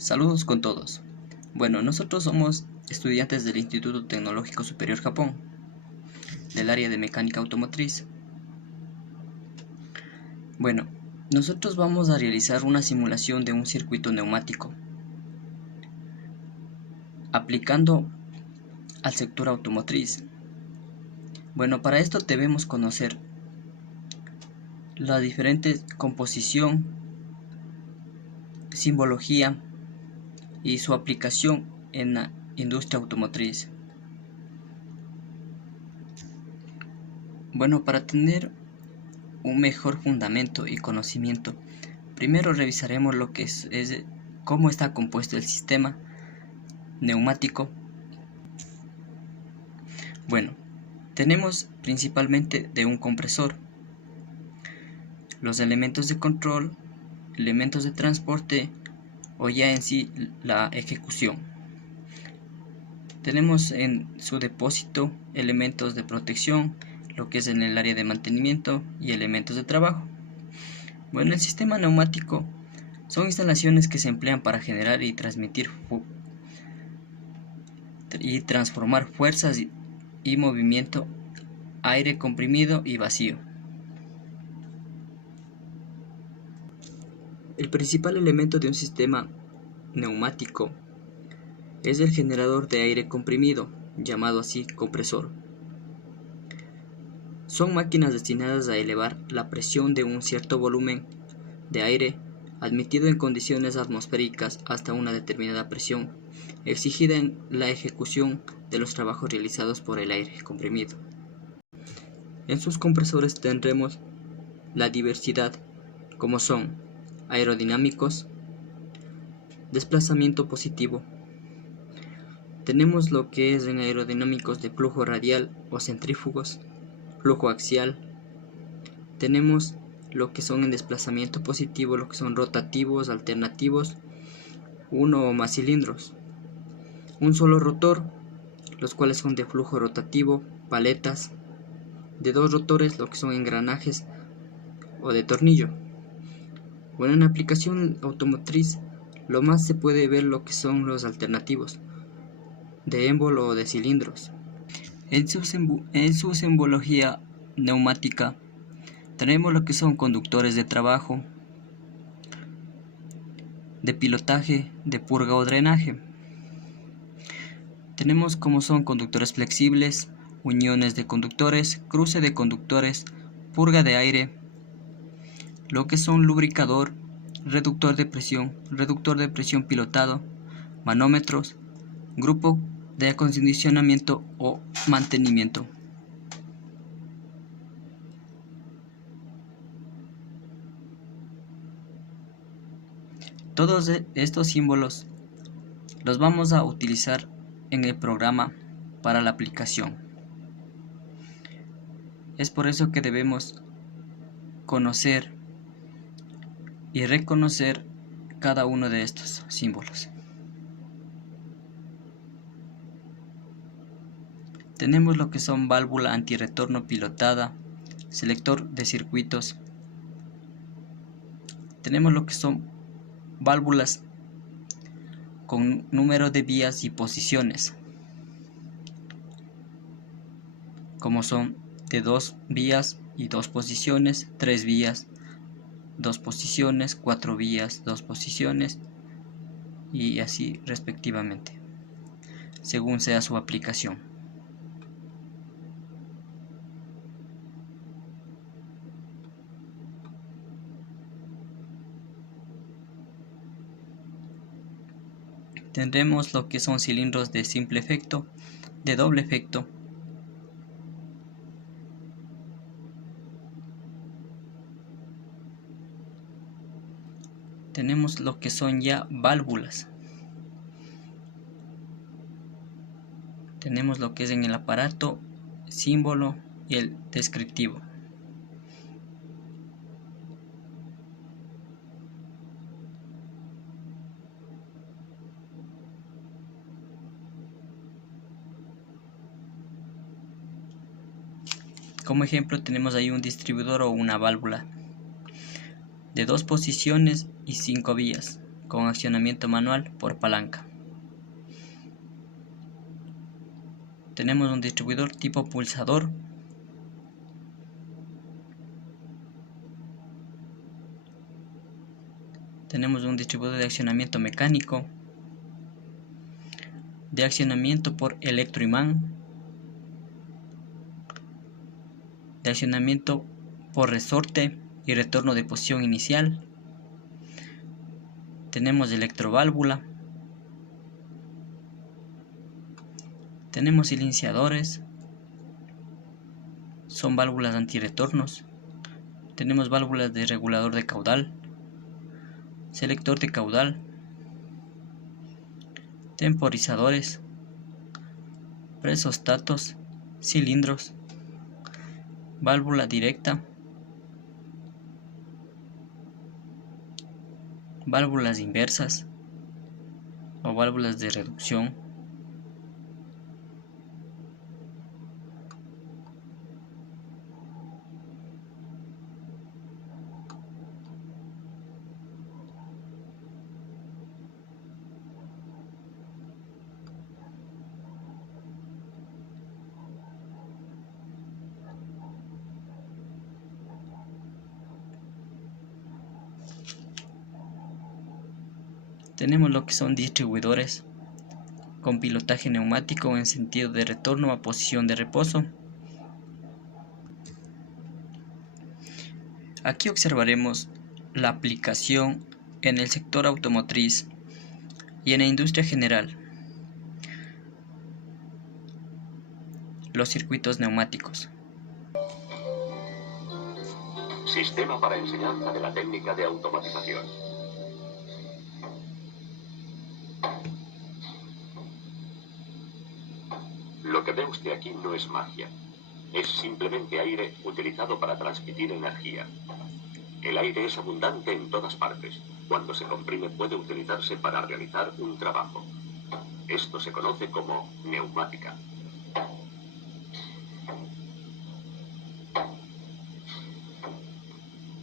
Saludos con todos. Bueno, nosotros somos estudiantes del Instituto Tecnológico Superior Japón, del área de mecánica automotriz. Bueno, nosotros vamos a realizar una simulación de un circuito neumático, aplicando al sector automotriz. Bueno, para esto debemos conocer la diferente composición, simbología y su aplicación en la industria automotriz. Bueno, para tener un mejor fundamento y conocimiento, primero revisaremos lo que es cómo está compuesto el sistema neumático. Bueno, tenemos principalmente de un compresor, los elementos de control, elementos de transporte o ya en sí la ejecución. Tenemos en su depósito elementos de protección, lo que es en el área de mantenimiento y elementos de trabajo. Bueno, el sistema neumático son instalaciones que se emplean para generar y transmitir y transformar fuerzas y movimiento, aire comprimido y vacío. El principal elemento de un sistema neumático es el generador de aire comprimido, llamado así compresor. Son máquinas destinadas a elevar la presión de un cierto volumen de aire admitido en condiciones atmosféricas hasta una determinada presión exigida en la ejecución de los trabajos realizados por el aire comprimido. En sus compresores tendremos la diversidad, como son aerodinámicos, desplazamiento positivo. Tenemos lo que es en aerodinámicos de flujo radial o centrífugos, flujo axial. Tenemos lo que son en desplazamiento positivo, lo que son rotativos, alternativos, uno o más cilindros. Un solo rotor, los cuales son de flujo rotativo, paletas. De dos rotores, lo que son engranajes o de tornillo. Bueno, en aplicación automotriz, lo más se puede ver lo que son los alternativos, de émbolo o de cilindros. En su simbología neumática, tenemos lo que son conductores de trabajo, de pilotaje, de purga o drenaje. Tenemos como son conductores flexibles, uniones de conductores, cruce de conductores, purga de aire, lo que son lubricador, reductor de presión pilotado, manómetros, grupo de acondicionamiento o mantenimiento. Todos estos símbolos los vamos a utilizar en el programa para la aplicación. Es por eso que debemos conocer y reconocer cada uno de estos símbolos. Tenemos lo que son válvula antirretorno pilotada, selector de circuitos. Tenemos lo que son válvulas con número de vías y posiciones, como son de 2 vías y 2 posiciones, 3 vías, 2 posiciones, 4 vías, 2 posiciones y así respectivamente, según sea su aplicación. Tendremos lo que son cilindros de simple efecto, de doble efecto, tenemos lo que son ya válvulas, tenemos lo que es en el aparato, símbolo y el descriptivo. Como ejemplo tenemos ahí un distribuidor o una válvula de 2 posiciones y 5 vías. con accionamiento manual por palanca. Tenemos un distribuidor tipo pulsador. Tenemos un distribuidor de accionamiento mecánico, de accionamiento por electroimán, de accionamiento por resorte y retorno de posición inicial. Tenemos electroválvula. Tenemos silenciadores. Son válvulas antirretornos. Tenemos válvulas de regulador de caudal, selector de caudal, temporizadores, presostatos, cilindros, válvula directa, válvulas inversas o válvulas de reducción. Tenemos lo que son distribuidores con pilotaje neumático en sentido de retorno a posición de reposo. Aquí observaremos la aplicación en el sector automotriz y en la industria general. Los circuitos neumáticos. Sistema para enseñanza de la técnica de automatización. Lo que ve usted aquí no es magia. Es simplemente aire utilizado para transmitir energía. El aire es abundante en todas partes. Cuando se comprime puede utilizarse para realizar un trabajo. Esto se conoce como neumática.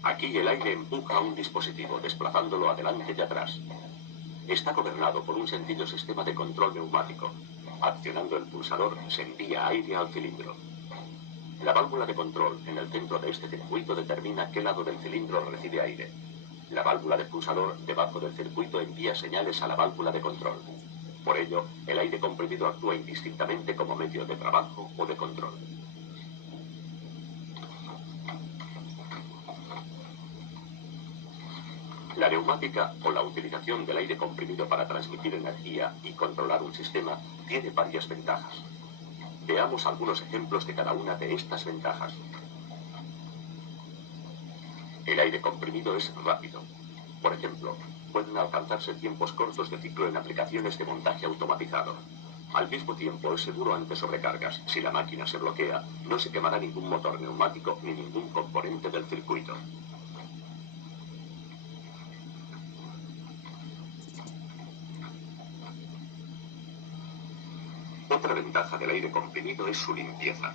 Aquí el aire empuja un dispositivo, desplazándolo adelante y atrás. Está gobernado por un sencillo sistema de control neumático. Accionando el pulsador, se envía aire al cilindro. La válvula de control en el centro de este circuito determina qué lado del cilindro recibe aire. La válvula de pulsador debajo del circuito envía señales a la válvula de control. Por ello, el aire comprimido actúa indistintamente como medio de trabajo o de control. La neumática, o la utilización del aire comprimido para transmitir energía y controlar un sistema, tiene varias ventajas. Veamos algunos ejemplos de cada una de estas ventajas. El aire comprimido es rápido. Por ejemplo, pueden alcanzarse tiempos cortos de ciclo en aplicaciones de montaje automatizado. Al mismo tiempo es seguro ante sobrecargas. Si la máquina se bloquea, no se quemará ningún motor neumático ni ningún componente del circuito. Otra ventaja del aire comprimido es su limpieza.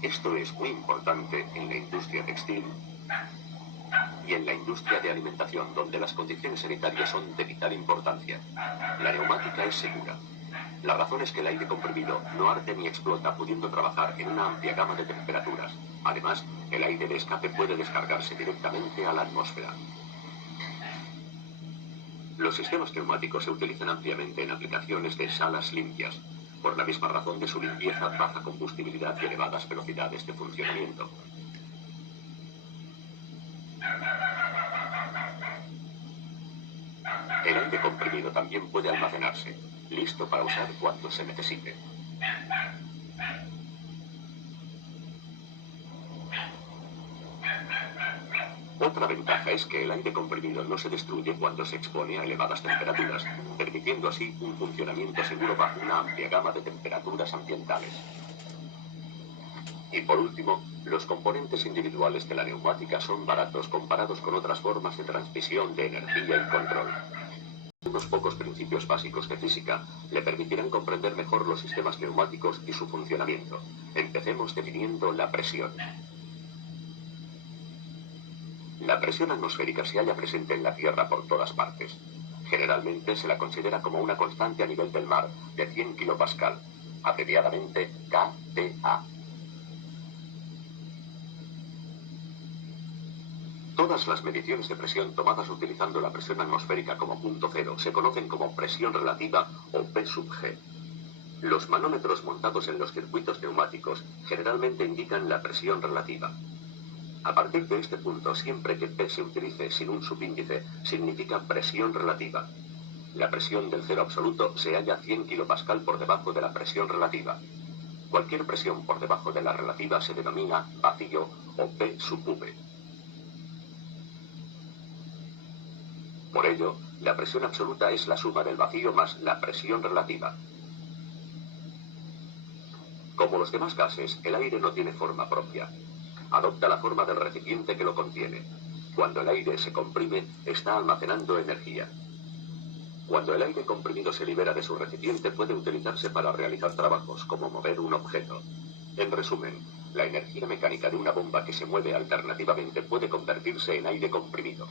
Esto es muy importante en la industria textil y en la industria de alimentación, donde las condiciones sanitarias son de vital importancia. La neumática es segura. La razón es que el aire comprimido no arde ni explota, pudiendo trabajar en una amplia gama de temperaturas. Además, el aire de escape puede descargarse directamente a la atmósfera. Los sistemas neumáticos se utilizan ampliamente en aplicaciones de salas limpias, por la misma razón de su limpieza, baja combustibilidad y elevadas velocidades de funcionamiento. El aire comprimido también puede almacenarse, listo para usar cuando se necesite. Otra ventaja es que el aire comprimido no se destruye cuando se expone a elevadas temperaturas, permitiendo así un funcionamiento seguro bajo una amplia gama de temperaturas ambientales. Y por último, los componentes individuales de la neumática son baratos comparados con otras formas de transmisión de energía y control. Unos pocos principios básicos de física le permitirán comprender mejor los sistemas neumáticos y su funcionamiento. Empecemos definiendo la presión. La presión atmosférica se halla presente en la Tierra por todas partes. Generalmente se la considera como una constante a nivel del mar de 100 kilopascal, abreviadamente kPa. Todas las mediciones de presión tomadas utilizando la presión atmosférica como punto cero se conocen como presión relativa o P sub G. Los manómetros montados en los circuitos neumáticos generalmente indican la presión relativa. A partir de este punto, siempre que P se utilice sin un subíndice, significa presión relativa. La presión del cero absoluto se halla 100 kilopascal por debajo de la presión relativa. Cualquier presión por debajo de la relativa se denomina vacío o P sub V. Por ello, la presión absoluta es la suma del vacío más la presión relativa. Como los demás gases, el aire no tiene forma propia. Adopta la forma del recipiente que lo contiene. Cuando el aire se comprime, está almacenando energía. Cuando el aire comprimido se libera de su recipiente, puede utilizarse para realizar trabajos, como mover un objeto. En resumen, la energía mecánica de una bomba que se mueve alternativamente puede convertirse en aire comprimido.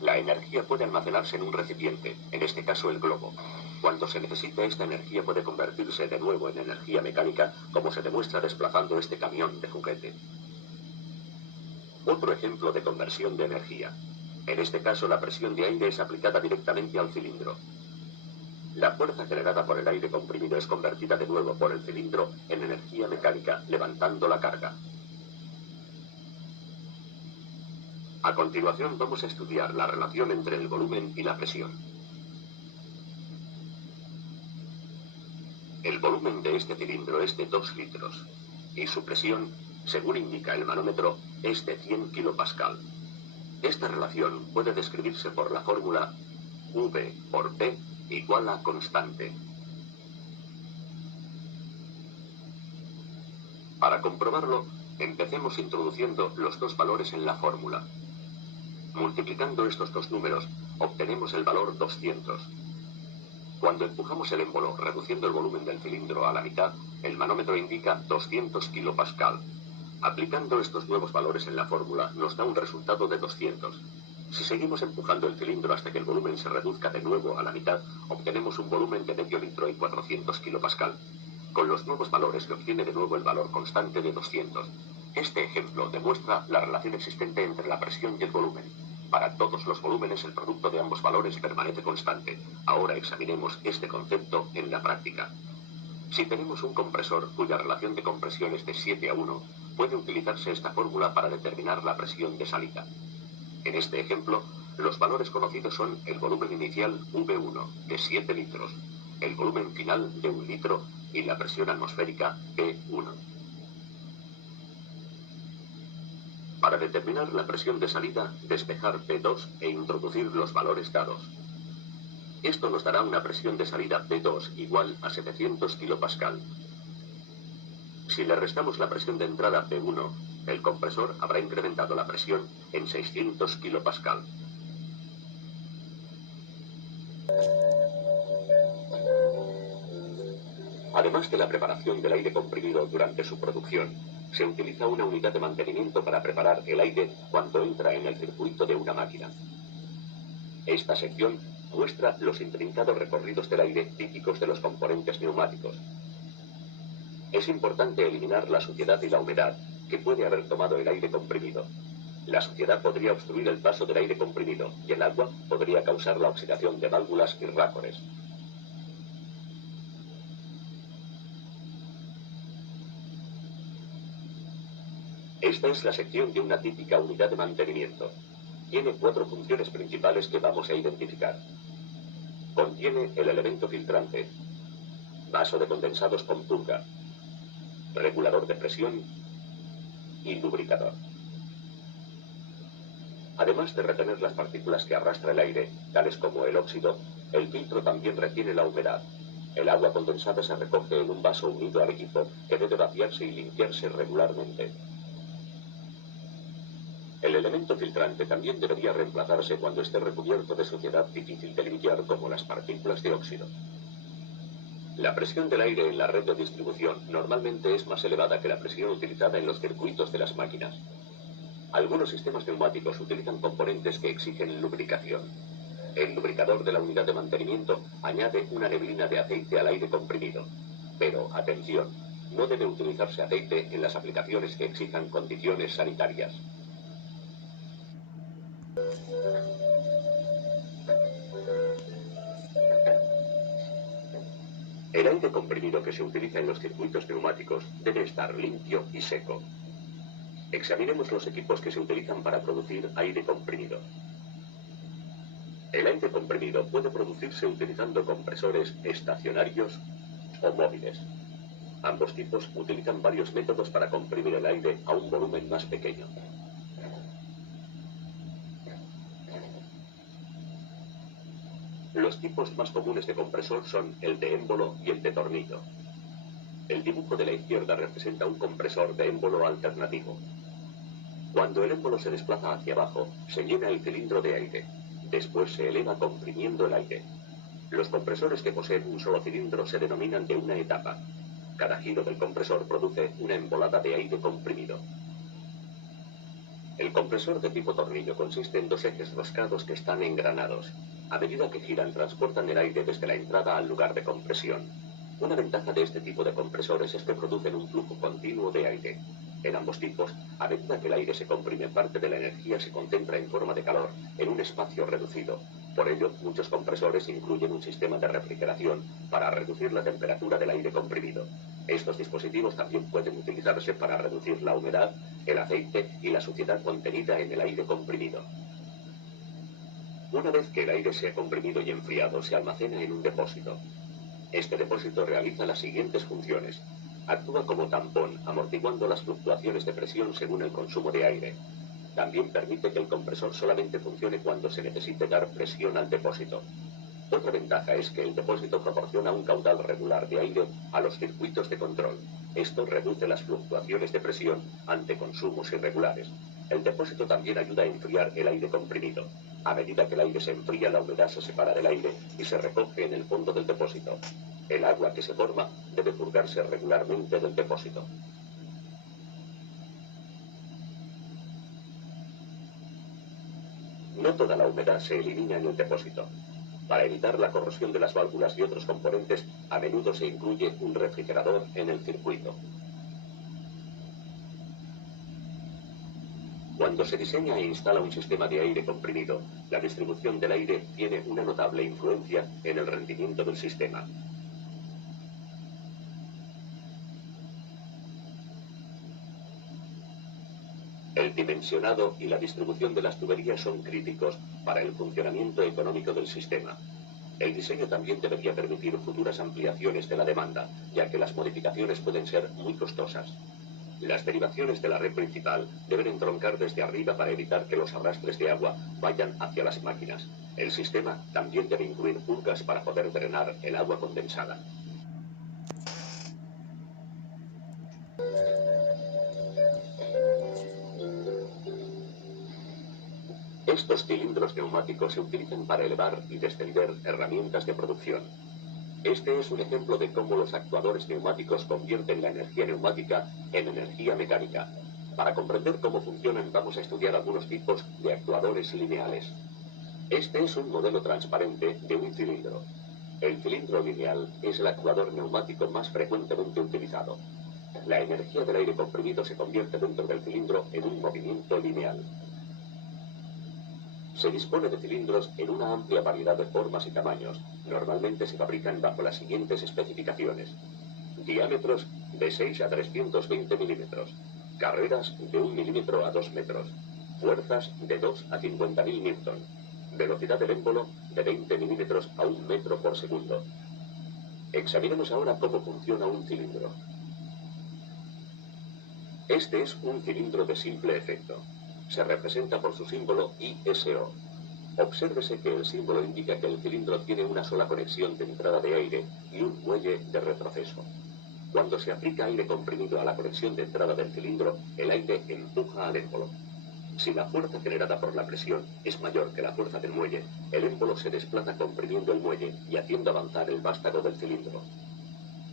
La energía puede almacenarse en un recipiente, en este caso el globo. Cuando se necesita, esta energía puede convertirse de nuevo en energía mecánica, como se demuestra desplazando este camión de juguete. Otro ejemplo de conversión de energía. En este caso, la presión de aire es aplicada directamente al cilindro. La fuerza generada por el aire comprimido es convertida de nuevo por el cilindro en energía mecánica, levantando la carga. A continuación vamos a estudiar la relación entre el volumen y la presión. El volumen de este cilindro es de 2 litros y su presión, según indica el manómetro, es de 100 kilopascal. Esta relación puede describirse por la fórmula V por P igual a constante. Para comprobarlo, empecemos introduciendo los dos valores en la fórmula. Multiplicando estos dos números, obtenemos el valor 200. Cuando empujamos el émbolo reduciendo el volumen del cilindro a la mitad, el manómetro indica 200 kilopascal. Aplicando estos nuevos valores en la fórmula, nos da un resultado de 200. Si seguimos empujando el cilindro hasta que el volumen se reduzca de nuevo a la mitad, obtenemos un volumen de medio litro y 400 kilopascal. Con los nuevos valores se obtiene de nuevo el valor constante de 200. Este ejemplo demuestra la relación existente entre la presión y el volumen. Para todos los volúmenes, el producto de ambos valores permanece constante. Ahora examinemos este concepto en la práctica. Si tenemos un compresor cuya relación de compresión es de 7:1, puede utilizarse esta fórmula para determinar la presión de salida. En este ejemplo, los valores conocidos son el volumen inicial V1 de 7 litros, el volumen final de 1 litro y la presión atmosférica P1. Para determinar la presión de salida, despejar P2 e introducir los valores dados. Esto nos dará una presión de salida P2 igual a 700 kilopascal. Si le restamos la presión de entrada P1, el compresor habrá incrementado la presión en 600 kilopascal. Además de la preparación del aire comprimido durante su producción, se utiliza una unidad de mantenimiento para preparar el aire cuando entra en el circuito de una máquina. Esta sección muestra los intrincados recorridos del aire típicos de los componentes neumáticos. Es importante eliminar la suciedad y la humedad que puede haber tomado el aire comprimido. La suciedad podría obstruir el paso del aire comprimido y el agua podría causar la oxidación de válvulas y rácores. Esta es la sección de una típica unidad de mantenimiento. Tiene 4 funciones principales que vamos a identificar. Contiene el elemento filtrante, vaso de condensados con purga, regulador de presión y lubricador. Además de retener las partículas que arrastra el aire, tales como el óxido, el filtro también retiene la humedad. El agua condensada se recoge en un vaso unido al equipo que debe vaciarse y limpiarse regularmente. El elemento filtrante también debería reemplazarse cuando esté recubierto de suciedad difícil de limpiar, como las partículas de óxido. La presión del aire en la red de distribución normalmente es más elevada que la presión utilizada en los circuitos de las máquinas. Algunos sistemas neumáticos utilizan componentes que exigen lubricación. El lubricador de la unidad de mantenimiento añade una neblina de aceite al aire comprimido. Pero, atención, no debe utilizarse aceite en las aplicaciones que exijan condiciones sanitarias. El aire comprimido que se utiliza en los circuitos neumáticos debe estar limpio y seco. Examinemos los equipos que se utilizan para producir aire comprimido. El aire comprimido puede producirse utilizando compresores estacionarios o móviles. Ambos tipos utilizan varios métodos para comprimir el aire a un volumen más pequeño. Los tipos más comunes de compresor son el de émbolo y el de tornillo. El dibujo de la izquierda representa un compresor de émbolo alternativo. Cuando el émbolo se desplaza hacia abajo, se llena el cilindro de aire. Después se eleva comprimiendo el aire. Los compresores que poseen un solo cilindro se denominan de una etapa. Cada giro del compresor produce una embolada de aire comprimido. El compresor de tipo tornillo consiste en dos ejes roscados que están engranados. A medida que giran, transportan el aire desde la entrada al lugar de compresión. Una ventaja de este tipo de compresores es que producen un flujo continuo de aire. En ambos tipos, a medida que el aire se comprime, parte de la energía se concentra en forma de calor en un espacio reducido. Por ello, muchos compresores incluyen un sistema de refrigeración para reducir la temperatura del aire comprimido. Estos dispositivos también pueden utilizarse para reducir la humedad, el aceite y la suciedad contenida en el aire comprimido. Una vez que el aire se ha comprimido y enfriado, se almacena en un depósito. Este depósito realiza las siguientes funciones. Actúa como tampón, amortiguando las fluctuaciones de presión según el consumo de aire. También permite que el compresor solamente funcione cuando se necesite dar presión al depósito. Otra ventaja es que el depósito proporciona un caudal regular de aire a los circuitos de control. Esto reduce las fluctuaciones de presión ante consumos irregulares. El depósito también ayuda a enfriar el aire comprimido. A medida que el aire se enfría, la humedad se separa del aire y se recoge en el fondo del depósito. El agua que se forma debe purgarse regularmente del depósito. No toda la humedad se elimina en el depósito. Para evitar la corrosión de las válvulas y otros componentes, a menudo se incluye un refrigerador en el circuito. Cuando se diseña e instala un sistema de aire comprimido, la distribución del aire tiene una notable influencia en el rendimiento del sistema. El dimensionado y la distribución de las tuberías son críticos para el funcionamiento económico del sistema. El diseño también debería permitir futuras ampliaciones de la demanda, ya que las modificaciones pueden ser muy costosas. Las derivaciones de la red principal deben entroncar desde arriba para evitar que los arrastres de agua vayan hacia las máquinas. El sistema también debe incluir purgas para poder drenar el agua condensada. Estos cilindros neumáticos se utilizan para elevar y descender herramientas de producción. Este es un ejemplo de cómo los actuadores neumáticos convierten la energía neumática en energía mecánica. Para comprender cómo funcionan, vamos a estudiar algunos tipos de actuadores lineales. Este es un modelo transparente de un cilindro. El cilindro lineal es el actuador neumático más frecuentemente utilizado. La energía del aire comprimido se convierte dentro del cilindro en un movimiento lineal. Se dispone de cilindros en una amplia variedad de formas y tamaños. Normalmente se fabrican bajo las siguientes especificaciones. Diámetros de 6 a 320 milímetros. Carreras de 1 milímetro a 2 metros. Fuerzas de 2 a 50.000 newton. Velocidad del émbolo de 20 milímetros a 1 metro por segundo. Examinemos ahora cómo funciona un cilindro. Este es un cilindro de simple efecto. Se representa por su símbolo ISO. Obsérvese que el símbolo indica que el cilindro tiene una sola conexión de entrada de aire y un muelle de retroceso. Cuando se aplica aire comprimido a la conexión de entrada del cilindro, el aire empuja al émbolo. Si la fuerza generada por la presión es mayor que la fuerza del muelle, el émbolo se desplaza comprimiendo el muelle y haciendo avanzar el vástago del cilindro.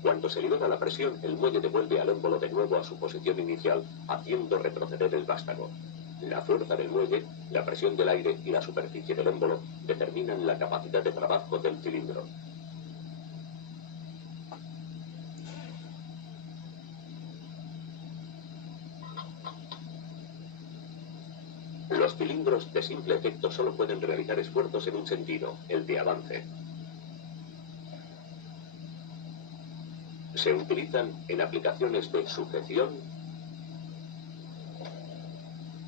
Cuando se libera la presión, el muelle devuelve al émbolo de nuevo a su posición inicial, haciendo retroceder el vástago. La fuerza del muelle, la presión del aire y la superficie del émbolo determinan la capacidad de trabajo del cilindro. Los cilindros de simple efecto solo pueden realizar esfuerzos en un sentido, el de avance. Se utilizan en aplicaciones de sujeción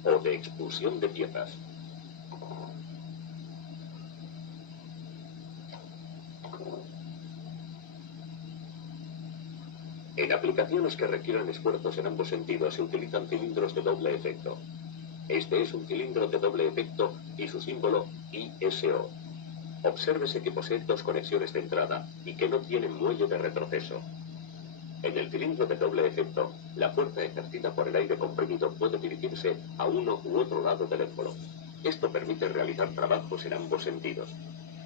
o de expulsión de piezas. En aplicaciones que requieran esfuerzos en ambos sentidos se utilizan cilindros de doble efecto. Este es un cilindro de doble efecto y su símbolo ISO. Obsérvese que posee dos conexiones de entrada y que no tiene muelle de retroceso. En el cilindro de doble efecto, la fuerza ejercida por el aire comprimido puede dirigirse a uno u otro lado del émbolo. Esto permite realizar trabajos en ambos sentidos.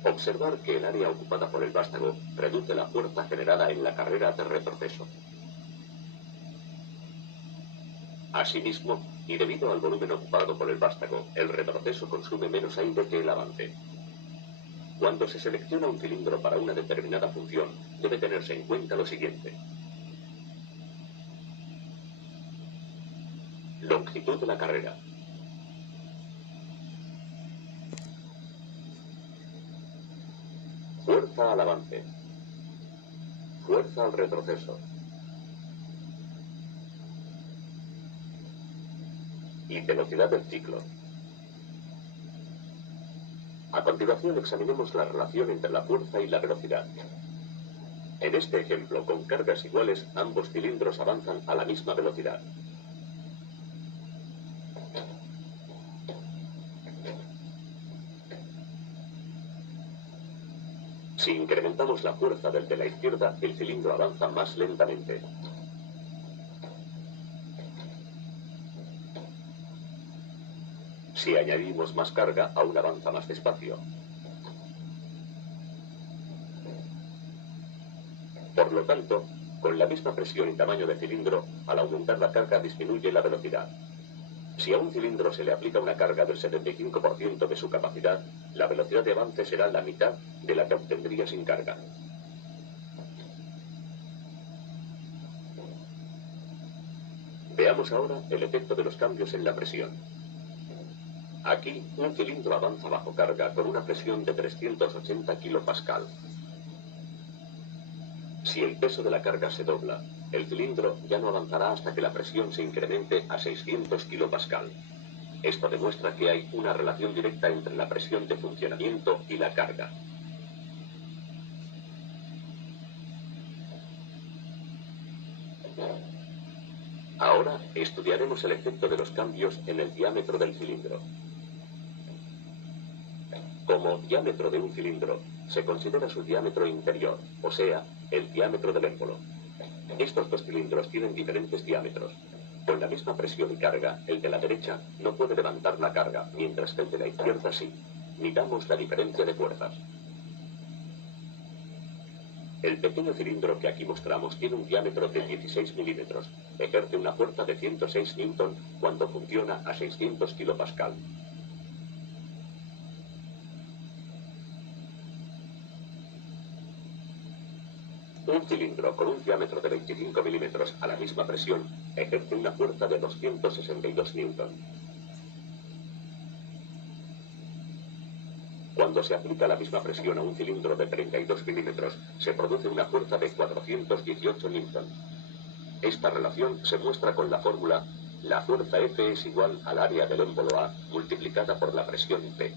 Observar que el área ocupada por el vástago reduce la fuerza generada en la carrera de retroceso. Asimismo, y debido al volumen ocupado por el vástago, el retroceso consume menos aire que el avance. Cuando se selecciona un cilindro para una determinada función, debe tenerse en cuenta lo siguiente. Longitud de la carrera. Fuerza al avance. Fuerza al retroceso. Y velocidad del ciclo. A continuación examinemos la relación entre la fuerza y la velocidad. En este ejemplo, con cargas iguales, ambos cilindros avanzan a la misma velocidad. Si incrementamos la fuerza del de la izquierda, el cilindro avanza más lentamente. Si añadimos más carga, aún avanza más despacio. Por lo tanto, con la misma presión y tamaño de cilindro, al aumentar la carga disminuye la velocidad. Si a un cilindro se le aplica una carga del 75% de su capacidad, la velocidad de avance será la mitad de la que obtendría sin carga. Veamos ahora el efecto de los cambios en la presión. Aquí, un cilindro avanza bajo carga con una presión de 380 kPa. Si el peso de la carga se dobla, el cilindro ya no avanzará hasta que la presión se incremente a 600 kPa. Esto demuestra que hay una relación directa entre la presión de funcionamiento y la carga. Ahora estudiaremos el efecto de los cambios en el diámetro del cilindro. Como diámetro de un cilindro, se considera su diámetro interior, o sea, el diámetro del émbolo. Estos dos cilindros tienen diferentes diámetros. Con la misma presión y carga, el de la derecha no puede levantar la carga, mientras que el de la izquierda sí. Midamos la diferencia de fuerzas. El pequeño cilindro que aquí mostramos tiene un diámetro de 16 milímetros. Ejerce una fuerza de 106 Newton cuando funciona a 600 kPa. Un cilindro con un diámetro de 25 milímetros a la misma presión ejerce una fuerza de 262 Newton. Cuando se aplica la misma presión a un cilindro de 32 milímetros, se produce una fuerza de 418 Newton. Esta relación se muestra con la fórmula: la fuerza F es igual al área del émbolo A multiplicada por la presión P.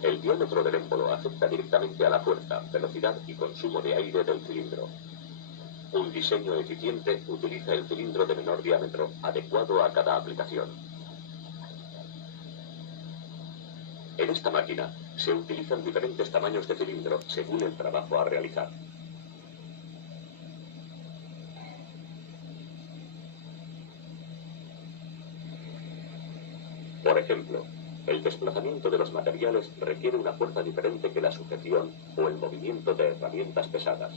El diámetro del émbolo afecta directamente a la fuerza, velocidad y consumo de aire del cilindro. Un diseño eficiente utiliza el cilindro de menor diámetro, adecuado a cada aplicación. En esta máquina se utilizan diferentes tamaños de cilindro según el trabajo a realizar. Por ejemplo, el desplazamiento de los materiales requiere una fuerza diferente que la sujeción o el movimiento de herramientas pesadas.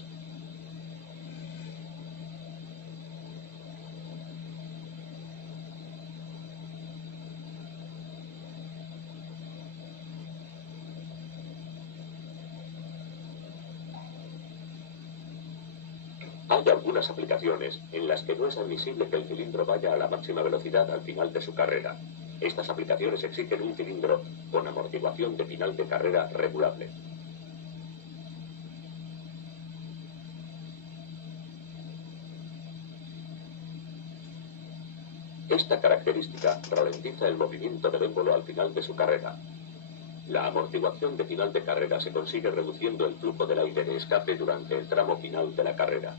Hay algunas aplicaciones en las que no es admisible que el cilindro vaya a la máxima velocidad al final de su carrera. Estas aplicaciones exigen un cilindro con amortiguación de final de carrera regulable. Esta característica ralentiza el movimiento del émbolo al final de su carrera. La amortiguación de final de carrera se consigue reduciendo el flujo del aire de escape durante el tramo final de la carrera.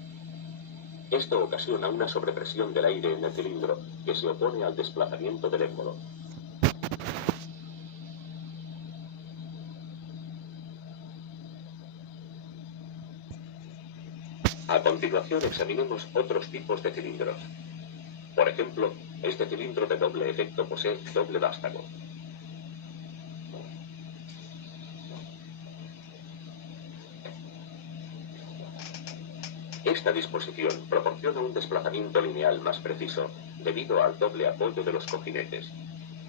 Esto ocasiona una sobrepresión del aire en el cilindro que se opone al desplazamiento del émbolo. A continuación examinemos otros tipos de cilindros. Por ejemplo, este cilindro de doble efecto posee doble vástago. Esta disposición proporciona un desplazamiento lineal más preciso debido al doble apoyo de los cojinetes.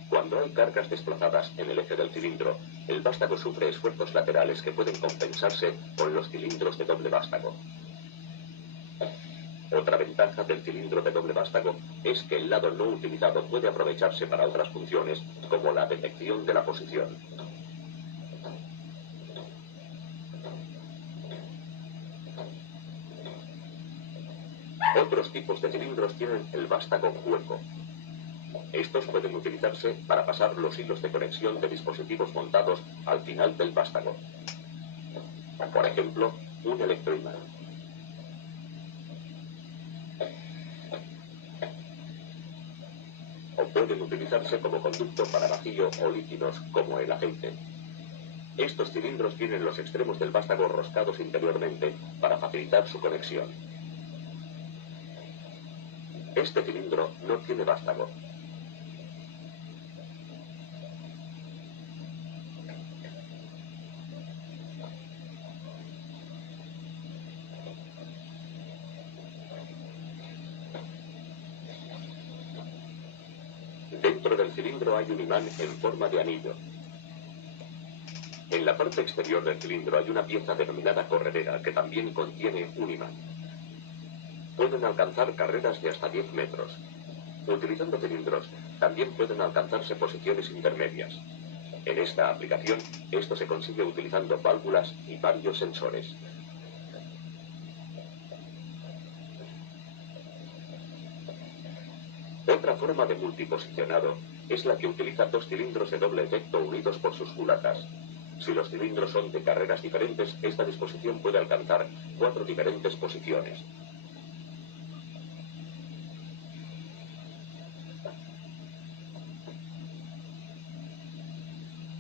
Cuando hay cargas desplazadas en el eje del cilindro, el vástago sufre esfuerzos laterales que pueden compensarse con los cilindros de doble vástago. Otra ventaja del cilindro de doble vástago es que el lado no utilizado puede aprovecharse para otras funciones, como la detección de la posición. Otros tipos de cilindros tienen el vástago hueco. Estos pueden utilizarse para pasar los hilos de conexión de dispositivos montados al final del vástago. Por ejemplo, un electroimán. O pueden utilizarse como conducto para vacío o líquidos, como el aceite. Estos cilindros tienen los extremos del vástago roscados interiormente para facilitar su conexión. Este cilindro no tiene vástago. Dentro del cilindro hay un imán en forma de anillo. En la parte exterior del cilindro hay una pieza denominada corredera que también contiene un imán. Pueden alcanzar carreras de hasta 10 metros. Utilizando cilindros, también pueden alcanzarse posiciones intermedias. En esta aplicación, esto se consigue utilizando válvulas y varios sensores. Otra forma de multiposicionado es la que utiliza dos cilindros de doble efecto unidos por sus culatas. Si los cilindros son de carreras diferentes, esta disposición puede alcanzar 4 diferentes posiciones.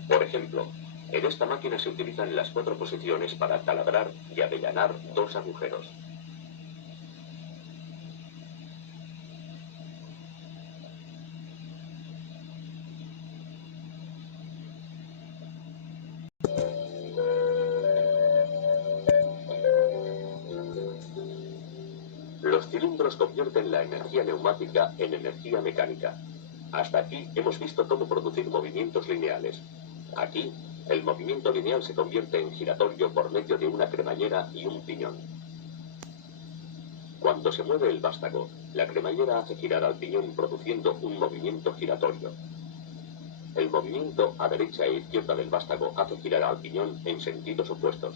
Por ejemplo, en esta máquina se utilizan las 4 posiciones para taladrar y avellanar 2 agujeros. Los cilindros convierten la energía neumática en energía mecánica. Hasta aquí hemos visto cómo producir movimientos lineales. Aquí, el movimiento lineal se convierte en giratorio por medio de una cremallera y un piñón. Cuando se mueve el vástago, la cremallera hace girar al piñón produciendo un movimiento giratorio. El movimiento a derecha e izquierda del vástago hace girar al piñón en sentidos opuestos.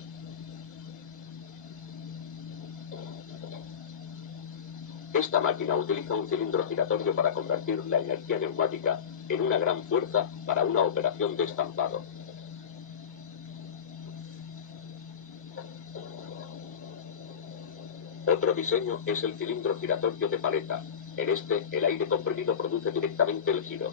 Esta máquina utiliza un cilindro giratorio para convertir la energía neumática en una gran fuerza para una operación de estampado. Otro diseño es el cilindro giratorio de paleta. En este, el aire comprimido produce directamente el giro.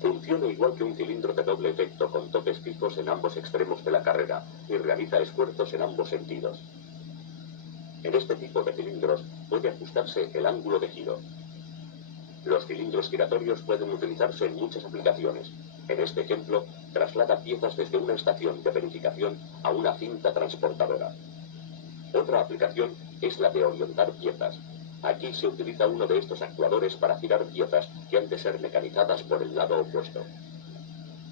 Funciona igual que un cilindro de doble efecto con topes fijos en ambos extremos de la carrera y realiza esfuerzos en ambos sentidos. En este tipo de cilindros puede ajustarse el ángulo de giro. Los cilindros giratorios pueden utilizarse en muchas aplicaciones. En este ejemplo, traslada piezas desde una estación de verificación a una cinta transportadora. Otra aplicación es la de orientar piezas. Aquí se utiliza uno de estos actuadores para girar piezas que han de ser mecanizadas por el lado opuesto.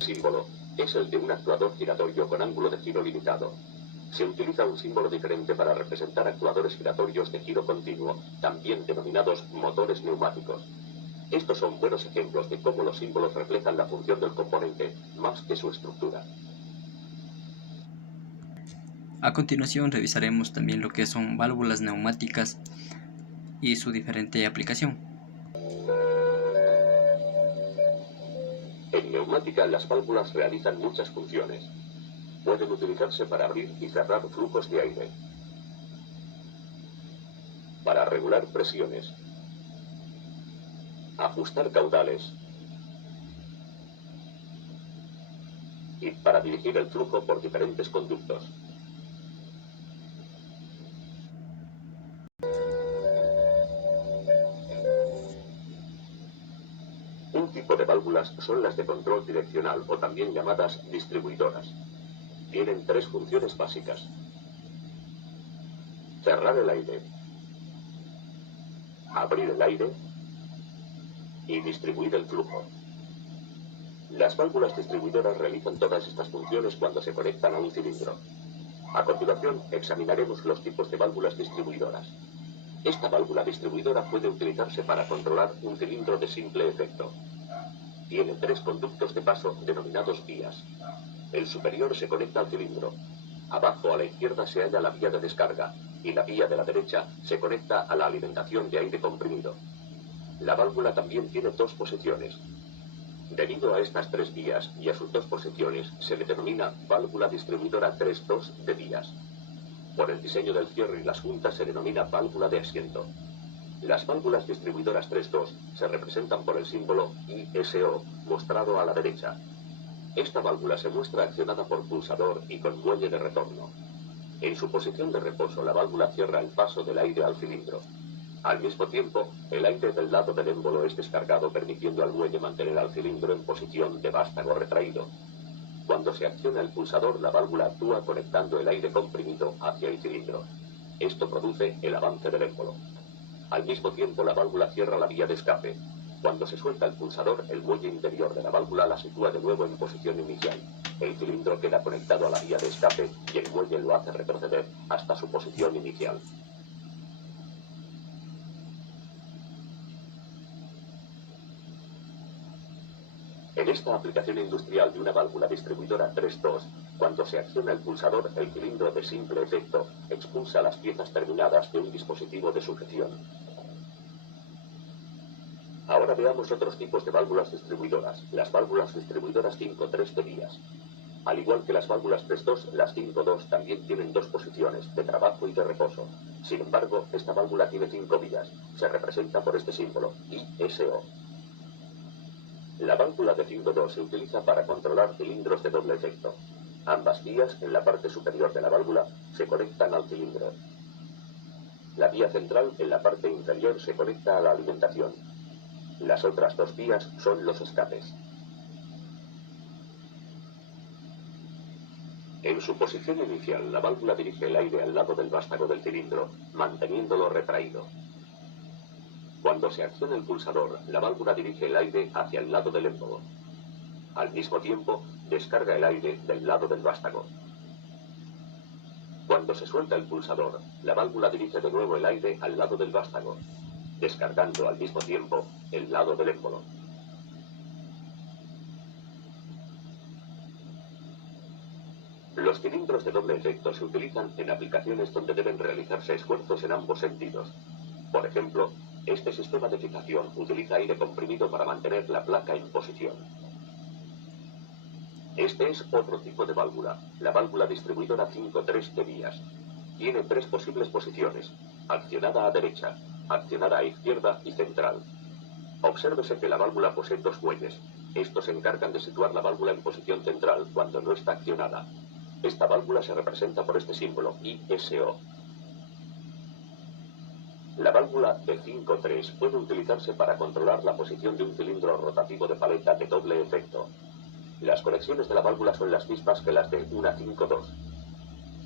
Símbolo Es el de un actuador giratorio con ángulo de giro limitado. Se utiliza un símbolo diferente para representar actuadores giratorios de giro continuo, también denominados motores neumáticos. Estos son buenos ejemplos de cómo los símbolos reflejan la función del componente más que su estructura. A continuación revisaremos también lo que son válvulas neumáticas y su diferente aplicación. En neumática, las válvulas realizan muchas funciones. Pueden utilizarse para abrir y cerrar flujos de aire, para regular presiones, ajustar caudales y para dirigir el flujo por diferentes conductos. Un tipo de válvulas son las de control direccional o también llamadas distribuidoras. Tienen tres funciones básicas: cerrar el aire, abrir el aire y distribuir el flujo. Las válvulas distribuidoras realizan todas estas funciones cuando se conectan a un cilindro. A continuación, examinaremos los tipos de válvulas distribuidoras. Esta válvula distribuidora puede utilizarse para controlar un cilindro de simple efecto. Tiene tres conductos de paso denominados vías. El superior se conecta al cilindro. Abajo a la izquierda se halla la vía de descarga y la vía de la derecha se conecta a la alimentación de aire comprimido. La válvula también tiene dos posiciones. Debido a estas tres vías y a sus dos posiciones, se le denomina válvula distribuidora 3-2 de vías. Por el diseño del cierre y las juntas se denomina válvula de asiento. Las válvulas distribuidoras 3-2 se representan por el símbolo ISO mostrado a la derecha. Esta válvula se muestra accionada por pulsador y con muelle de retorno. En su posición de reposo, la válvula cierra el paso del aire al cilindro. Al mismo tiempo, el aire del lado del émbolo es descargado, permitiendo al muelle mantener al cilindro en posición de vástago retraído. Cuando se acciona el pulsador, la válvula actúa conectando el aire comprimido hacia el cilindro. Esto produce el avance del émbolo. Al mismo tiempo, la válvula cierra la vía de escape. Cuando se suelta el pulsador, el muelle interior de la válvula la sitúa de nuevo en posición inicial. El cilindro queda conectado a la vía de escape y el muelle lo hace retroceder hasta su posición inicial. En esta aplicación industrial de una válvula distribuidora 3-2, cuando se acciona el pulsador, el cilindro de simple efecto expulsa las piezas terminadas de un dispositivo de sujeción. Ahora veamos otros tipos de válvulas distribuidoras, las válvulas distribuidoras 5-3 de vías. Al igual que las válvulas 3-2, las 5-2 también tienen dos posiciones, de trabajo y de reposo. Sin embargo, esta válvula tiene 5 vías. Se representa por este símbolo, ISO. La válvula de 5-2 se utiliza para controlar cilindros de doble efecto. Ambas vías, en la parte superior de la válvula, se conectan al cilindro. La vía central, en la parte inferior, se conecta a la alimentación. Las otras dos vías son los escapes. En su posición inicial, la válvula dirige el aire al lado del vástago del cilindro, manteniéndolo retraído. Cuando se acciona el pulsador, la válvula dirige el aire hacia el lado del émbolo. Al mismo tiempo, descarga el aire del lado del vástago. Cuando se suelta el pulsador, la válvula dirige de nuevo el aire al lado del vástago, descargando al mismo tiempo el lado del émbolo. Los cilindros de doble efecto se utilizan en aplicaciones donde deben realizarse esfuerzos en ambos sentidos. Por ejemplo, este sistema de fijación utiliza aire comprimido para mantener la placa en posición. Este es otro tipo de válvula, la válvula distribuidora 5-3 de vías. Tiene tres posibles posiciones: accionada a derecha, accionada a izquierda y central. Obsérvese que la válvula posee dos muelles. Estos se encargan de situar la válvula en posición central cuando no está accionada. Esta válvula se representa por este símbolo, ISO. La válvula de 5-3 puede utilizarse para controlar la posición de un cilindro rotativo de paleta de doble efecto. Las conexiones de la válvula son las mismas que las de una 5-2.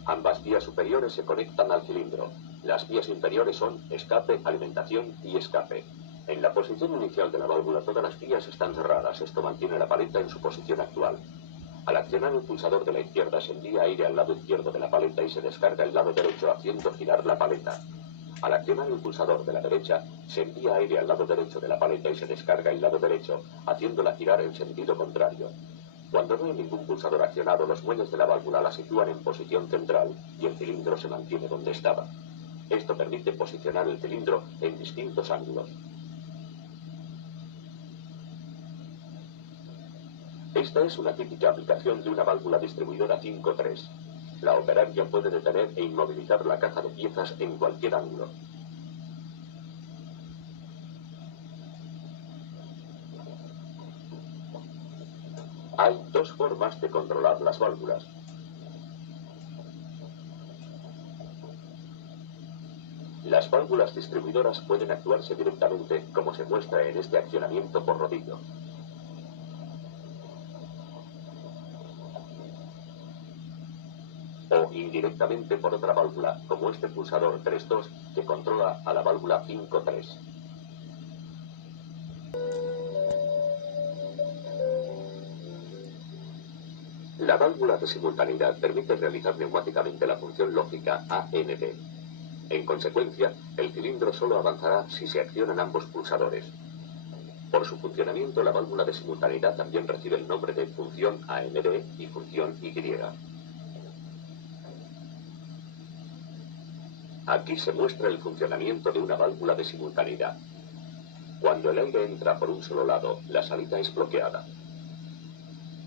Ambas vías superiores se conectan al cilindro. Las vías inferiores son escape, alimentación y escape. En la posición inicial de la válvula todas las vías están cerradas. Esto mantiene la paleta en su posición actual. Al accionar el pulsador de la izquierda se envía aire al lado izquierdo de la paleta y se descarga el lado derecho haciendo girar la paleta. Al accionar el pulsador de la derecha se envía aire al lado derecho de la paleta y se descarga el lado derecho haciéndola girar en sentido contrario. Cuando no hay ningún pulsador accionado, los muelles de la válvula la sitúan en posición central y el cilindro se mantiene donde estaba. Esto permite posicionar el cilindro en distintos ángulos. Esta es una típica aplicación de una válvula distribuidora 5-3. La operaria puede detener e inmovilizar la caja de piezas en cualquier ángulo. Hay dos formas de controlar las válvulas. Las válvulas distribuidoras pueden actuarse directamente, como se muestra en este accionamiento por rodillo. O indirectamente por otra válvula, como este pulsador 3-2 que controla a la válvula 5-3. La válvula de simultaneidad permite realizar neumáticamente la función lógica AND. En consecuencia, el cilindro solo avanzará si se accionan ambos pulsadores. Por su funcionamiento, la válvula de simultaneidad también recibe el nombre de función AND y función Y. Aquí se muestra el funcionamiento de una válvula de simultaneidad. Cuando el aire entra por un solo lado, la salida es bloqueada.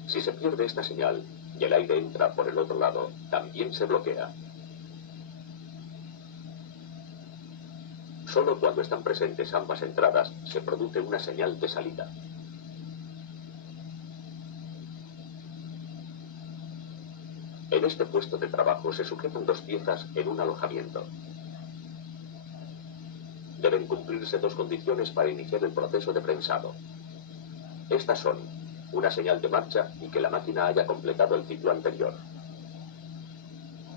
Si se pierde esta señal y el aire entra por el otro lado, también se bloquea. Solo cuando están presentes ambas entradas se produce una señal de salida. En este puesto de trabajo se sujetan dos piezas en un alojamiento. Deben cumplirse dos condiciones para iniciar el proceso de prensado. Estas son una señal de marcha y que la máquina haya completado el ciclo anterior.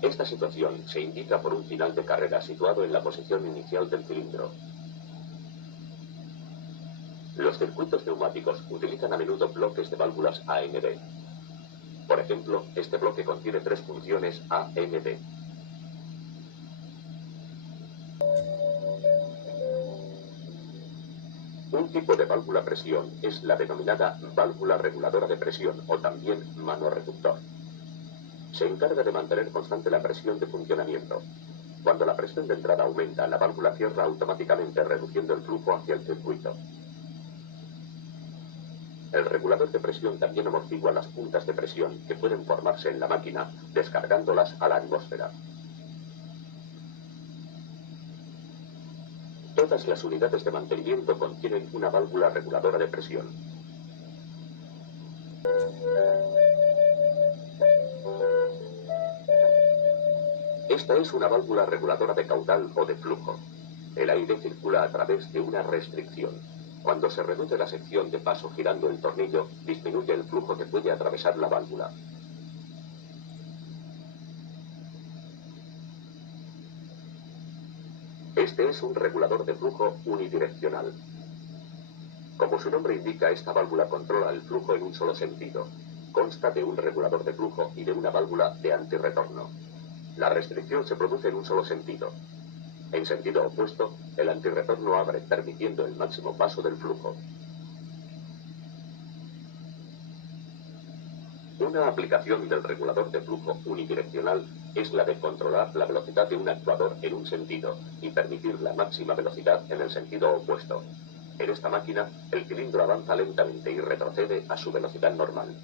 Esta situación se indica por un final de carrera situado en la posición inicial del cilindro. Los circuitos neumáticos utilizan a menudo bloques de válvulas AND. Por ejemplo, este bloque contiene tres funciones AND. Un tipo de válvula presión es la denominada válvula reguladora de presión o también manoreductor. Se encarga de mantener constante la presión de funcionamiento. Cuando la presión de entrada aumenta, la válvula cierra automáticamente reduciendo el flujo hacia el circuito. El regulador de presión también amortigua las puntas de presión que pueden formarse en la máquina, descargándolas a la atmósfera. Todas las unidades de mantenimiento contienen una válvula reguladora de presión. Esta es una válvula reguladora de caudal o de flujo. El aire circula a través de una restricción. Cuando se reduce la sección de paso girando el tornillo, disminuye el flujo que puede atravesar la válvula. Este es un regulador de flujo unidireccional. Como su nombre indica, esta válvula controla el flujo en un solo sentido. Consta de un regulador de flujo y de una válvula de antirretorno. La restricción se produce en un solo sentido. En sentido opuesto, el antirretorno abre, permitiendo el máximo paso del flujo. Una aplicación del regulador de flujo unidireccional es la de controlar la velocidad de un actuador en un sentido y permitir la máxima velocidad en el sentido opuesto. En esta máquina, el cilindro avanza lentamente y retrocede a su velocidad normal.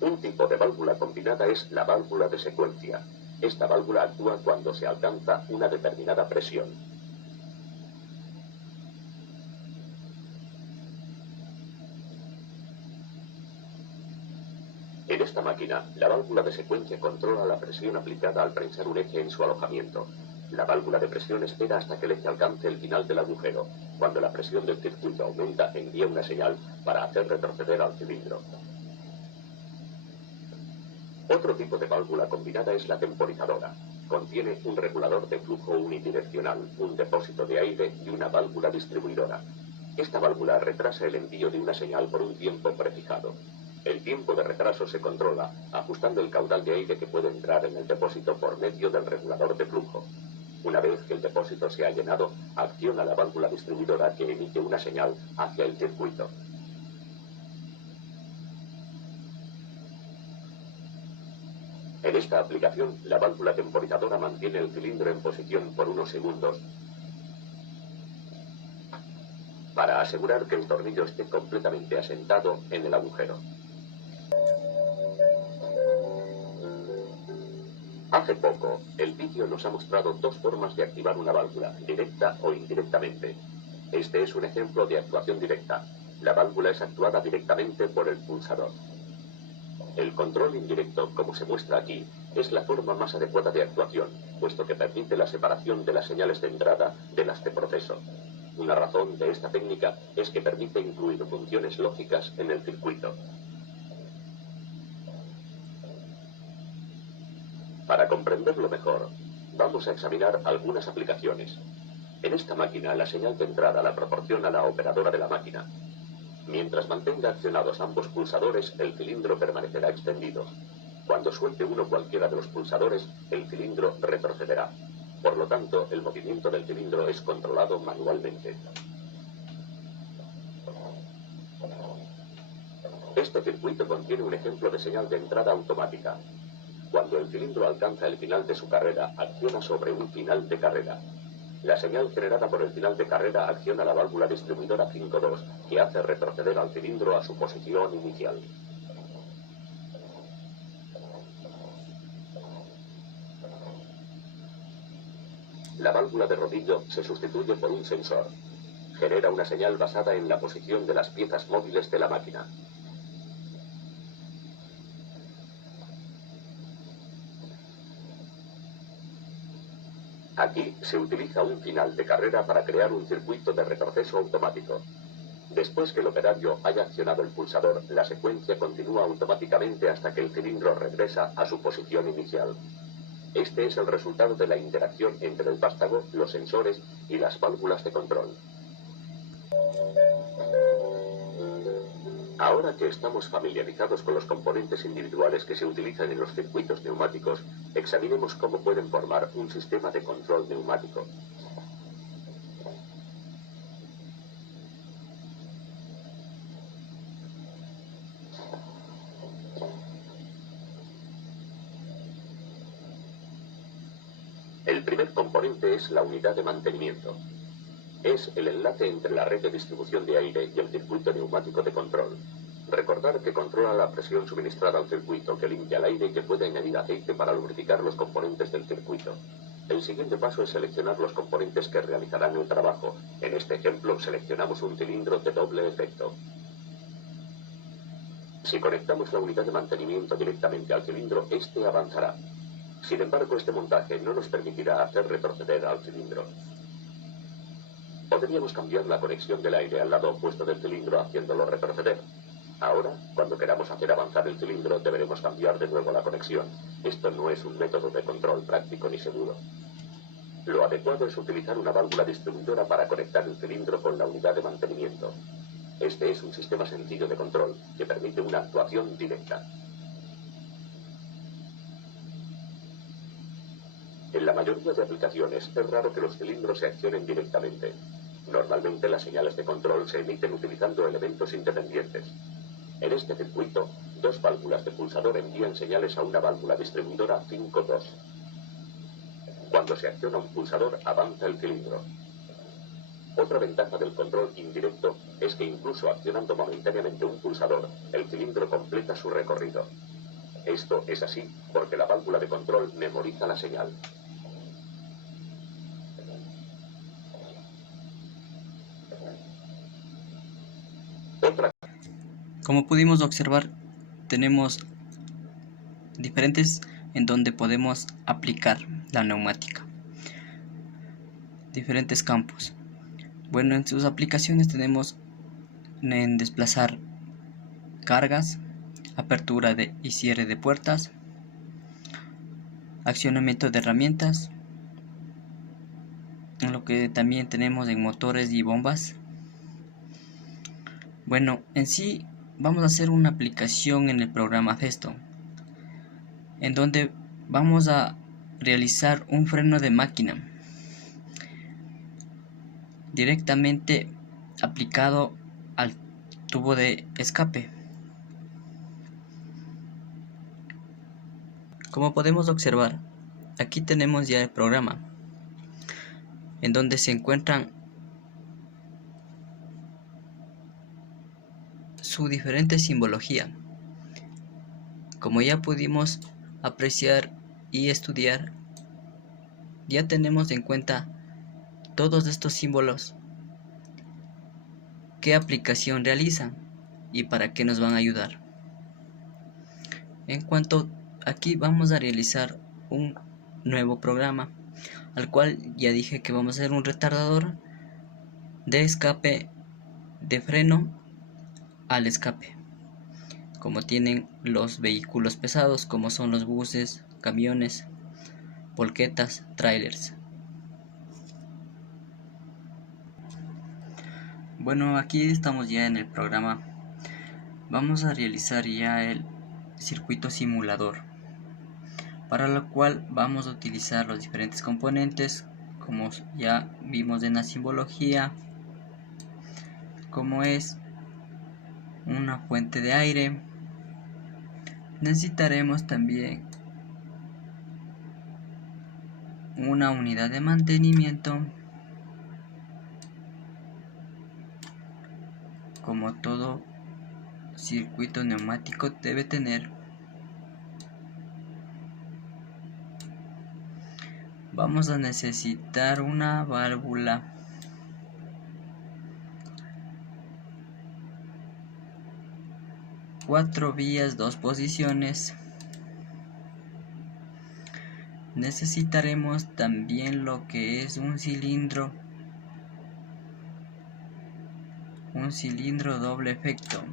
Un tipo de válvula combinada es la válvula de secuencia. Esta válvula actúa cuando se alcanza una determinada presión. En esta máquina, la válvula de secuencia controla la presión aplicada al prensar un eje en su alojamiento. La válvula de presión espera hasta que el eje alcance el final del agujero. Cuando la presión del circuito aumenta, envía una señal para hacer retroceder al cilindro. Otro tipo de válvula combinada es la temporizadora. Contiene un regulador de flujo unidireccional, un depósito de aire y una válvula distribuidora. Esta válvula retrasa el envío de una señal por un tiempo prefijado. El tiempo de retraso se controla ajustando el caudal de aire que puede entrar en el depósito por medio del regulador de flujo. Una vez que el depósito se ha llenado, acciona la válvula distribuidora que emite una señal hacia el circuito. En esta aplicación, la válvula temporizadora mantiene el cilindro en posición por unos segundos para asegurar que el tornillo esté completamente asentado en el agujero. Hace poco, el vídeo nos ha mostrado dos formas de activar una válvula, directa o indirectamente. Este es un ejemplo de actuación directa. La válvula es actuada directamente por el pulsador. El control indirecto, como se muestra aquí, es la forma más adecuada de actuación, puesto que permite la separación de las señales de entrada de las de proceso. Una razón de esta técnica es que permite incluir funciones lógicas en el circuito. Para comprenderlo mejor, vamos a examinar algunas aplicaciones. En esta máquina, la señal de entrada la proporciona la operadora de la máquina. Mientras mantenga accionados ambos pulsadores, el cilindro permanecerá extendido. Cuando suelte uno cualquiera de los pulsadores, el cilindro retrocederá. Por lo tanto, el movimiento del cilindro es controlado manualmente. Este circuito contiene un ejemplo de señal de entrada automática. Cuando el cilindro alcanza el final de su carrera, acciona sobre un final de carrera. La señal generada por el final de carrera acciona la válvula distribuidora 5.2, que hace retroceder al cilindro a su posición inicial. La válvula de rodillo se sustituye por un sensor. Genera una señal basada en la posición de las piezas móviles de la máquina. Aquí se utiliza un final de carrera para crear un circuito de retroceso automático. Después que el operario haya accionado el pulsador, la secuencia continúa automáticamente hasta que el cilindro regresa a su posición inicial. Este es el resultado de la interacción entre el vástago, los sensores y las válvulas de control. Ahora que estamos familiarizados con los componentes individuales que se utilizan en los circuitos neumáticos, examinemos cómo pueden formar un sistema de control neumático. El primer componente es la unidad de mantenimiento. Es el enlace entre la red de distribución de aire y el circuito neumático de control. Recordar que controla la presión suministrada al circuito, que limpia el aire y que puede añadir aceite para lubricar los componentes del circuito. El siguiente paso es seleccionar los componentes que realizarán el trabajo. En este ejemplo, seleccionamos un cilindro de doble efecto. Si conectamos la unidad de mantenimiento directamente al cilindro, este avanzará. Sin embargo, este montaje no nos permitirá hacer retroceder al cilindro. Podríamos cambiar la conexión del aire al lado opuesto del cilindro haciéndolo retroceder. Ahora, cuando queramos hacer avanzar el cilindro, deberemos cambiar de nuevo la conexión. Esto no es un método de control práctico ni seguro. Lo adecuado es utilizar una válvula distribuidora para conectar el cilindro con la unidad de mantenimiento. Este es un sistema sencillo de control que permite una actuación directa. En la mayoría de aplicaciones es raro que los cilindros se accionen directamente. Normalmente las señales de control se emiten utilizando elementos independientes. En este circuito, dos válvulas de pulsador envían señales a una válvula distribuidora 5.2. Cuando se acciona un pulsador, avanza el cilindro. Otra ventaja del control indirecto es que incluso accionando momentáneamente un pulsador, el cilindro completa su recorrido. Esto es así porque la válvula de control memoriza la señal. Como pudimos observar, tenemos diferentes en donde podemos aplicar la neumática, diferentes campos. Bueno, en sus aplicaciones tenemos en desplazar cargas, apertura y cierre de puertas, accionamiento de herramientas, en lo que también tenemos en motores y bombas, Bueno, en sí vamos a hacer una aplicación en el programa Festo, en donde vamos a realizar un freno de máquina directamente aplicado al tubo de escape. Como podemos observar, aquí tenemos ya el programa, en donde se encuentran su diferente simbología. Como ya pudimos apreciar y estudiar, ya tenemos en cuenta todos estos símbolos, qué aplicación realizan y para qué nos van a ayudar. En cuanto aquí vamos a realizar un nuevo programa, al cual ya dije que vamos a hacer un retardador de escape de freno al escape, como tienen los vehículos pesados, como son los buses, camiones, volquetas, trailers. Bueno, aquí estamos ya en el programa. Vamos a realizar ya el circuito simulador, para lo cual vamos a utilizar los diferentes componentes, como ya vimos en la simbología, como es una fuente de aire. Necesitaremos también una unidad de mantenimiento, como todo circuito neumático debe tener. Vamos a necesitar una válvula, cuatro vías, 2 posiciones. Necesitaremos también lo que es un cilindro doble efecto.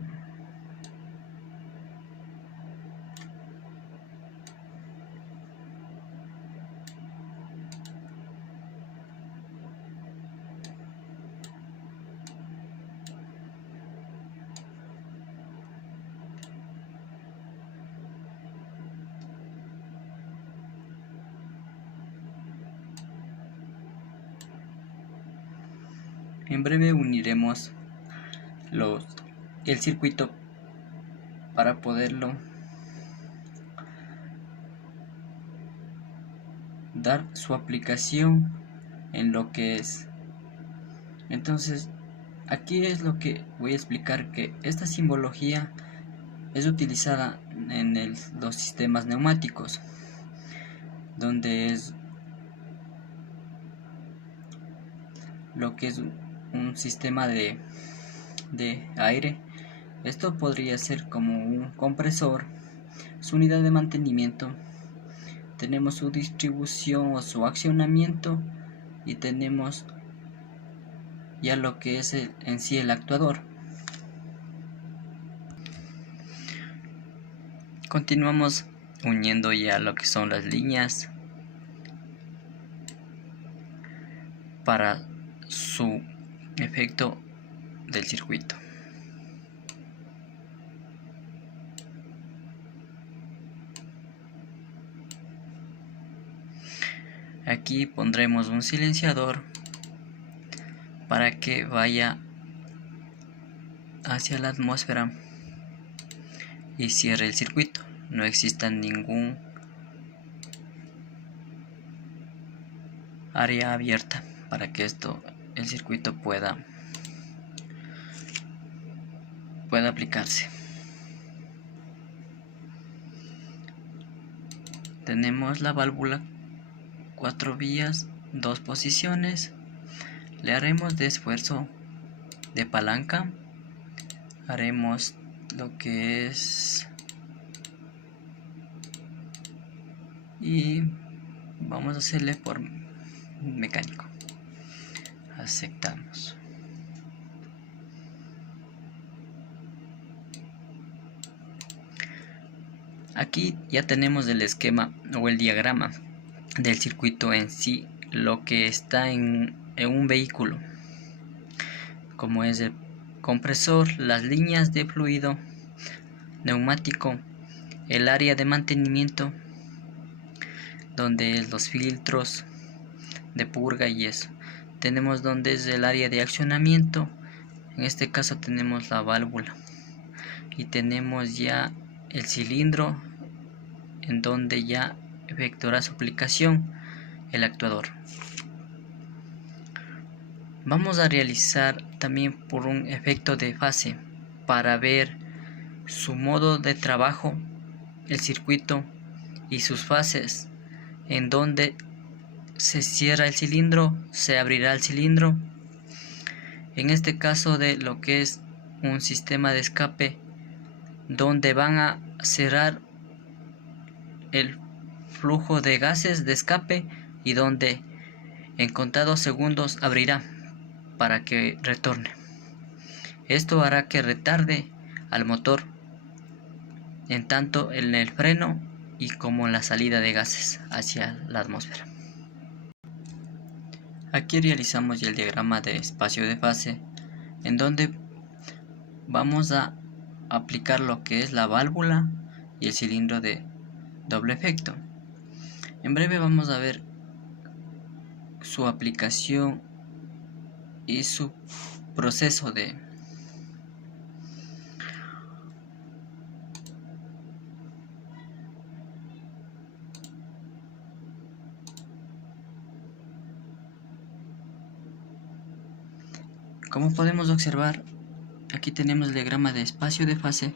En breve uniremos el circuito para poderlo dar su aplicación en lo que es. Entonces, aquí es lo que voy a explicar, que esta simbología es utilizada en los sistemas neumáticos, donde es lo que es un sistema de aire. Esto podría ser como un compresor, su unidad de mantenimiento, tenemos su distribución o su accionamiento, y tenemos ya lo que es en sí el actuador. Continuamos uniendo ya lo que son las líneas para su efecto del circuito. Aquí pondremos un silenciador para que vaya hacia la atmósfera y cierre el circuito, no exista ningún área abierta, para que el circuito pueda aplicarse. Tenemos la válvula, 4 vías, 2 posiciones. Le haremos de esfuerzo de palanca, haremos lo que es, y vamos a hacerle por mecánico. Aceptamos. Aquí ya tenemos el esquema o el diagrama del circuito en sí, lo que está en un vehículo, como es compresor, las líneas de fluido neumático, el área de mantenimiento, donde es los filtros de purga y eso. Tenemos donde es el área de accionamiento, en este caso tenemos la válvula, y tenemos ya el cilindro en donde ya efectuará su aplicación el actuador. Vamos a realizar también por un efecto de fase para ver su modo de trabajo, el circuito y sus fases, en donde se cierra el cilindro, se abrirá el cilindro. En este caso de lo que es un sistema de escape, donde van a cerrar el flujo de gases de escape y donde en contados segundos abrirá para que retorne. Esto hará que retarde al motor en tanto en el freno y como en la salida de gases hacia la atmósfera. Aquí realizamos ya el diagrama de espacio de fase, en donde vamos a aplicar lo que es la válvula y el cilindro de doble efecto. En breve vamos a ver su aplicación y su proceso de como podemos observar. Aquí tenemos el diagrama de espacio de fase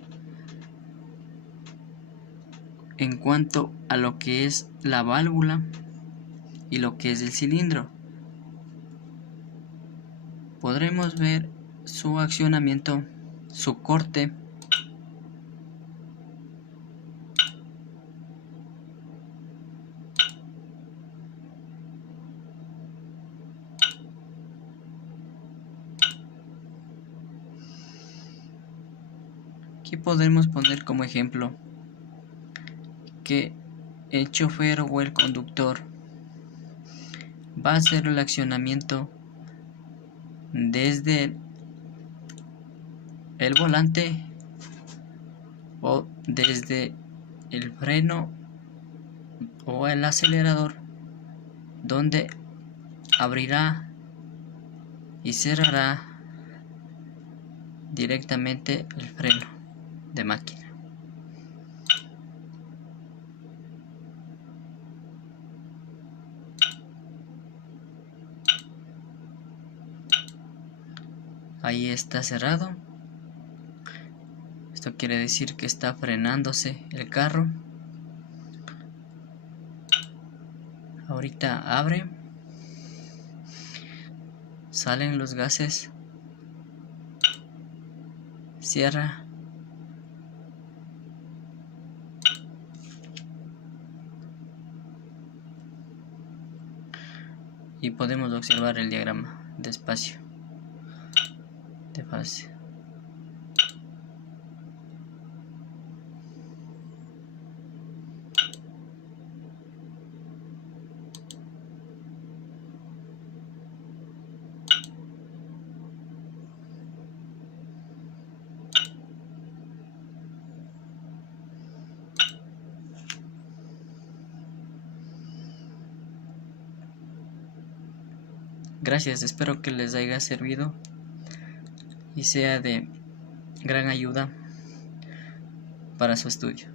en cuanto a lo que es la válvula y lo que es el cilindro. Podremos ver su accionamiento, su corte, aquí podemos poner como ejemplo que el chofer o el conductor va a hacer el accionamiento desde el volante o desde el freno o el acelerador, donde abrirá y cerrará directamente el freno de máquina. Ahí está cerrado. Esto quiere decir que está frenándose el carro. Ahorita abre. Salen los gases. Cierra. Y podemos observar el diagrama de espacio de fase. Gracias, espero que les haya servido y sea de gran ayuda para su estudio.